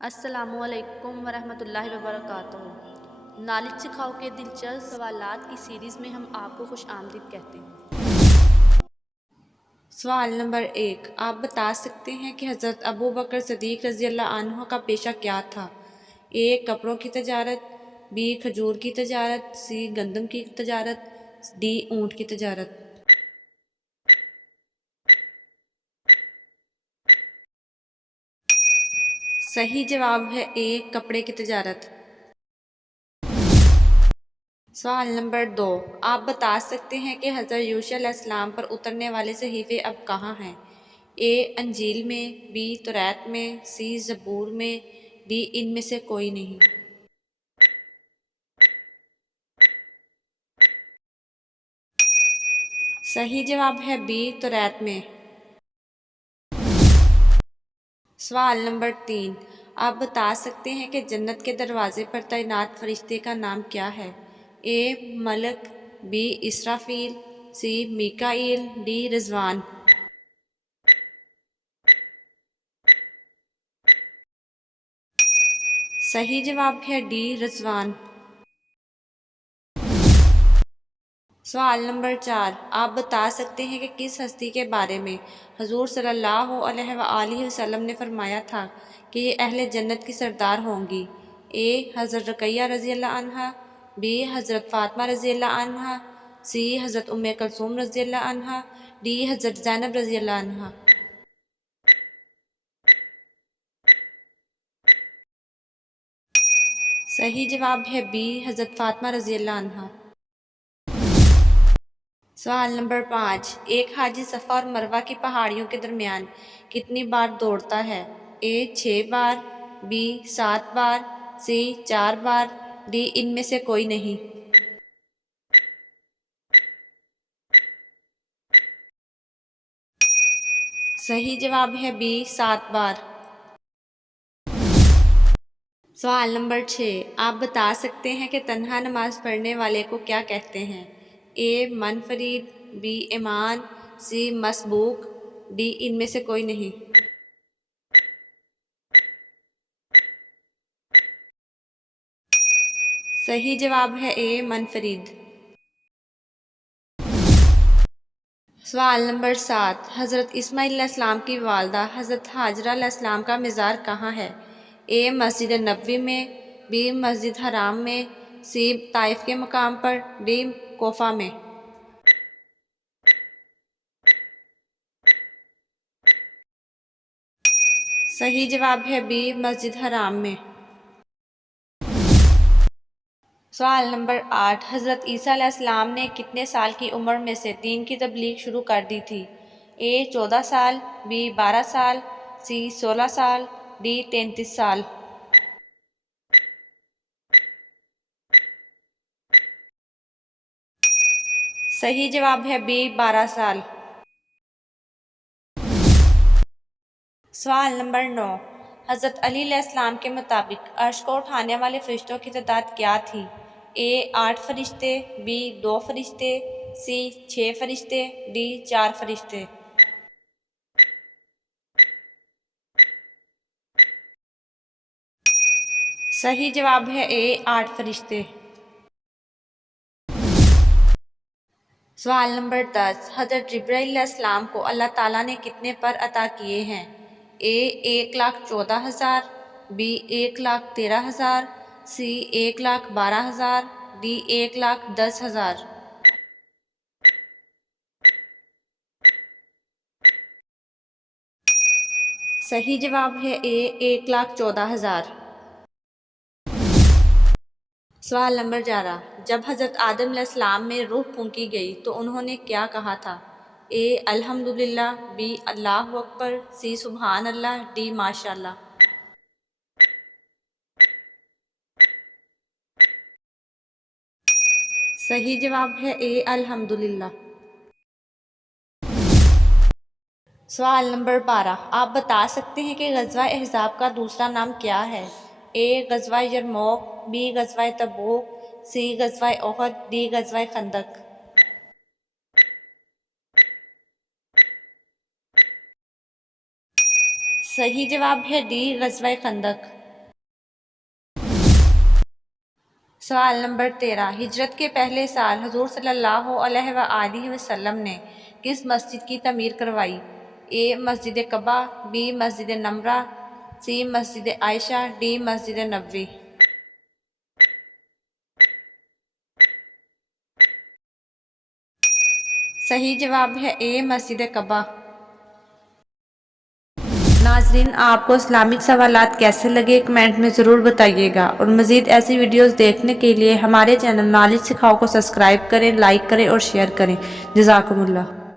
السلام علیکم ورحمۃ اللہ وبرکاتہ۔ نالج سکھاؤ کے دلچسپ سوالات کی سیریز میں ہم آپ کو خوش آمدید کہتے ہیں۔ سوال نمبر 1، آپ بتا سکتے ہیں کہ حضرت ابو بکر صدیق رضی اللہ عنہ کا پیشہ کیا تھا؟ اے کپڑوں کی تجارت، بی کھجور کی تجارت، سی گندم کی تجارت، ڈی اونٹ کی تجارت۔ صحیح جواب ہے اے کپڑے کی تجارت۔ سوال نمبر 2، آپ بتا سکتے ہیں کہ حضرت یوشع علیہ السلام پر اترنے والے صحیفے اب کہاں ہیں؟ اے انجیل میں، بی توریت میں، سی زبور میں، ڈی ان میں سے کوئی نہیں۔ صحیح جواب ہے بی توریت میں۔ سوال نمبر 3، آپ بتا سکتے ہیں کہ جنت کے دروازے پر تعینات فرشتے کا نام کیا ہے؟ A Malik, B Israfil, C Mikail, D Rizwan. صحیح جواب ہے ڈی رضوان۔ سوال نمبر 4، آپ بتا سکتے ہیں کہ کس ہستی کے بارے میں حضور صلی اللہ علیہ وآلہ وسلم نے فرمایا تھا کہ یہ اہل جنت کی سردار ہوں گی؟ اے حضرت رقیہ رضی اللہ عنہا، بی حضرت فاطمہ رضی اللہ عنہا، سی حضرت ام کلثوم رضی اللہ عنہا، ڈی حضرت زینب رضی اللہ عنہا۔ صحیح جواب ہے بی حضرت فاطمہ رضی اللہ عنہا۔ سوال نمبر 5، ایک حاجی صفا اور مروہ کی پہاڑیوں کے درمیان کتنی بار دوڑتا ہے؟ اے 6 بار، be 7 bar, C 4 bar, D ان میں سے کوئی نہیں۔ صحیح جواب ہے بی 7 بار۔ سوال نمبر 6، آپ بتا سکتے ہیں کہ تنہا نماز پڑھنے والے کو کیا کہتے ہیں؟ اے منفرد، بی امام، سی مسبوق، ڈی ان میں سے کوئی نہیں۔ صحیح جواب ہے اے منفرد۔ سوال نمبر 7، حضرت اسماعیل علیہ السلام کی والدہ حضرت حاجرہ علیہ السلام کا مزار کہاں ہے؟ اے مسجد نبوی میں، بی مسجد حرام میں، سی طائف کے مقام پر، ڈی کوفہ میں۔ صحیح جواب ہے بی مسجد حرام میں۔ سوال نمبر 8، حضرت عیسیٰ علیہ السلام نے کتنے سال کی عمر میں سے دین کی تبلیغ شروع کر دی تھی؟ اے 14 سال، بی 12 سال، سی 16 سال، ڈی 33 سال۔ صحیح جواب ہے بی 12 سال۔ سوال نمبر 9، حضرت علی علیہ السلام کے مطابق عرش کو اٹھانے والے فرشتوں کی تعداد کیا تھی؟ اے 8 فرشتے، بی 2 فرشتے، سی 6 فرشتے، ڈی 4 فرشتے۔ صحیح جواب ہے اے 8 فرشتے۔ سوال نمبر 10، حضرت جبرائیل علیہ السلام کو اللہ تعالیٰ نے کتنے پر عطا کیے ہیں؟ اے 1,14,000، بی 1,13,000، سی 1,12,000، ڈی 1,10,000۔ صحیح جواب ہے اے 1,14,000۔ سوال نمبر 11، جب حضرت آدم علیہ السلام میں روح پھونکی گئی تو انہوں نے کیا کہا تھا؟ اے الحمدللہ، بی اللہ اکبر، سی سبحان اللہ، ڈی ماشاء اللہ۔ صحیح جواب ہے اے الحمدللہ۔ سوال نمبر 12، آپ بتا سکتے ہیں کہ غزوہ احزاب کا دوسرا نام کیا ہے؟ اے غزوہ یرموک، بی غزوہ تبوک، سی غزوہ احد، ڈی غزوہ خندق۔ صحیح جواب ہے ڈی غزوہ خندق۔ سوال نمبر 13، ہجرت کے پہلے سال حضور صلی اللہ علیہ وآلہ وسلم نے کس مسجد کی تعمیر کروائی؟ اے مسجد Quba, be Masjid Nimra, C Masjid Aisha, D Masjid Nabawi. صحیح جواب ہے اے مسجد قباء۔ ناظرین، آپ کو اسلامک سوالات کیسے لگے کمنٹ میں ضرور بتائیے گا، اور مزید ایسی ویڈیوز دیکھنے کے لیے ہمارے چینل نالج سکھاؤ کو سبسکرائب کریں، لائک کریں اور شیئر کریں۔ جزاکم اللہ۔